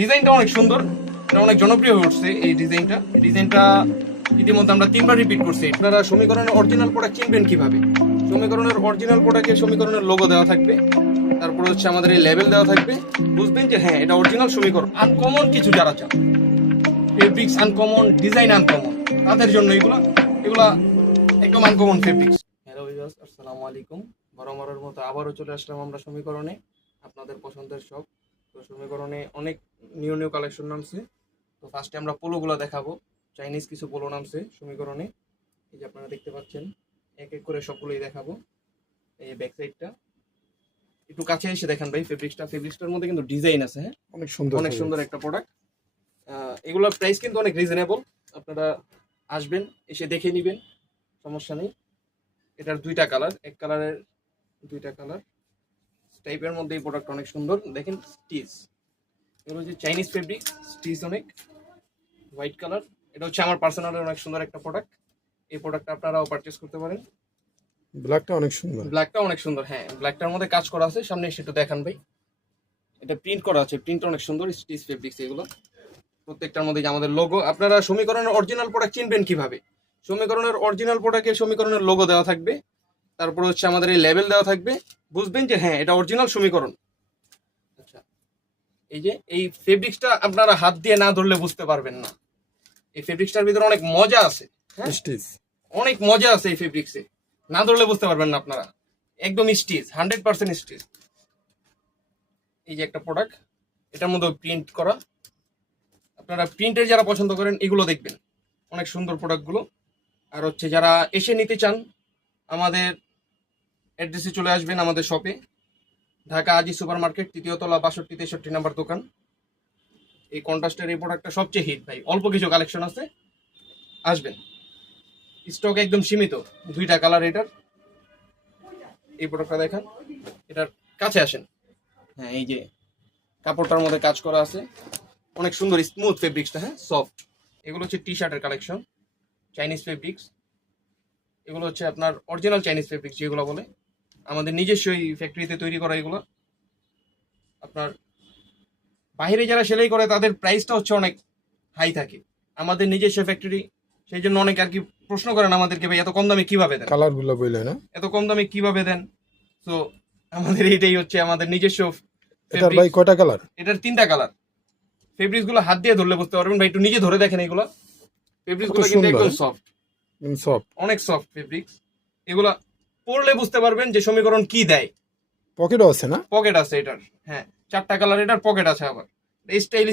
ডিজাইনটা অনেক সুন্দর। এটা অনেক জনপ্রিয় হয়ে উঠছে এই ডিজাইনটা। ডিজাইনটা ইতিমধ্যে আমরা তিনবার রিপিট করছি। আপনারা সমীকরণের অরিজিনাল প্রোডাক্ট চিনবেন কীভাবে? সমীকরণের অরিজিনাল প্রোডাক্টে সমীকরণের লোগো দেওয়া থাকবে। তারপর হচ্ছে আমাদের এই লেভেল দেওয়া থাকবে। বুঝবেন যে হ্যাঁ এটা অরিজিনাল সমীকরণ। আনকমন কিছু যারা চান ফেব্রিক্স আনকমন ডিজাইন আনকমন তাদের জন্য এগুলো, এগুলা একদম আনকমন ফেব্রিক্স হ্যালো আসসালামু আলাইকুম। বরাবরের মতো আবারও চলে আসলাম আমরা সমীকরণে। আপনাদের পছন্দের সব তো সমীকরণে অনেক নিউ নিউ কালেকশন নামছে। তো ফার্স্টে আমরা পোলোগুলো দেখাবো। চাইনিজ কিছু পোলো নামছে সমীকরণে। এই যে আপনারা দেখতে পাচ্ছেন এক এক করে সবগুলোই দেখাবো। এই ব্যাক সাইডটা একটু কাছে এসে দেখেন ভাই ফেব্রিক্সটা ফেব্রিক্সটার মধ্যে কিন্তু ডিজাইন আছে হ্যাঁ? অনেক সুন্দর অনেক সুন্দর একটা প্রোডাক্ট এগুলোর প্রাইস কিন্তু অনেক রিজনেবল আপনারা আসবেন এসে দেখে নেবেন। সমস্যা নেই। এটার দুইটা কালার এক কালারের দুইটা কালার টাইপের মধ্যে এই প্রোডাক্ট অনেক সুন্দর। দেখেন স্টিচ এগুলো হচ্ছে চাইনিজ ফেব্রিক স্টিচ অনেক। হোয়াইট কালার এটা হচ্ছে আমার পার্সোনালের অনেক সুন্দর একটা প্রোডাক্ট এই প্রোডাক্টটা আপনারাও পারচেস করতে পারেন। ব্ল্যাকটা অনেক সুন্দর। ব্ল্যাকটা অনেক সুন্দর হ্যাঁ। ব্ল্যাকটার মধ্যে কাজ করা আছে সামনে একটু দেখান ভাই। এটা প্রিন্ট করা আছে প্রিন্ট অনেক সুন্দর স্টিচ ফেব্রিক্স এগুলো। প্রত্যেকটার মধ্যে যে আমাদের লোগো আপনারা সমীকরণের অরিজিনাল প্রোডাক্ট চিনবেন কীভাবে? সমীকরণের অরিজিনাল প্রোডাক্টে সমীকরণের লোগো দেওয়া থাকবে। তারপর হচ্ছে আমাদের এই লেভেল দেওয়া থাকবে। বুঝবেন যে হ্যাঁ এটা অরিজিনাল সমীকরণ। আচ্ছা। এই যে এই ফেব্রিক্সটা আপনারা হাত দিয়ে না ধরলে বুঝতে পারবেন না। এই ফেব্রিক্সটার ভিতরে অনেক মজা আছে হ্যাঁ? স্টিচ। অনেক মজা আছে এই ফেব্রিক্সে না ধরলে বুঝতে পারবেন না আপনারা। একদম স্টিচ হান্ড্রেড পার্সেন্ট স্টিচ। এই যে একটা প্রোডাক্ট এটার মধ্যে প্রিন্ট করা। আপনারা প্রিন্টের যারা পছন্দ করেন এগুলো দেখবেন। অনেক সুন্দর প্রোডাক্টগুলো আর হচ্ছে যারা এসে নিতে চান আমাদের অ্যাড্রেসে চলে আসবেন আমাদের শপে ঢাকা আজি সুপার মার্কেট তৃতীয় তলা বাষট্টি তেষট্টি নাম্বার দোকান। এই কন্ট্রাস্টের এই প্রোডাক্টটা সবচেয়ে হিট ভাই। অল্প কিছু কালেকশন আছে। আসবেন। স্টক একদম সীমিত। দুইটা কালার এটার। এই প্রোডাক্টটা দেখান। এটার কাছে আসেন। হ্যাঁ এই যে কাপড়টার মধ্যে কাজ করা আছে। অনেক সুন্দর স্মুথ ফেব্রিক্সটা হ্যাঁ সফট এগুলো হচ্ছে টি শার্টের কালেকশন চাইনিজ ফেব্রিক্স এগুলো হচ্ছে আপনার অরিজিনাল চাইনিজ ফেব্রিক্স যেগুলো বলে। আমাদের নিজস্বই ফ্যাক্টরিতে তৈরি করা এগুলো। আপনার বাইরে যারা সেলাই করে তাদের প্রাইসটা হচ্ছে অনেক হাই থাকে। আমাদের নিজস্ব ফ্যাক্টরি সেই জন্য অনেক আর কি প্রশ্ন করেন আমাদেরকে ভাই এত কম দামে কীভাবে দেন? কালারগুলো বইলে না? এত কম দামে কীভাবে দেন? তো আমাদের এটাই হচ্ছে আমাদের নিজস্ব এটার ভাই কয়টা কালার এটার তিনটা কালার ফেব্রিক্সগুলো হাত দিয়ে ধরলে বুঝতে পারবেন। ভাই একটু নিজে ধরে দেখেন এগুলো। ফেব্রিক্সগুলো কিন্তু একদম সফট সব অনেক সফট ফেব্রিক্স এগুলা পরলে বুঝতে পারবেন যে সমীকরণ কি দেয়। পকেটও আছে না? পকেট আছে এটার হ্যাঁ চারটা কালার এটার পকেট আছে আবার। স্টাইল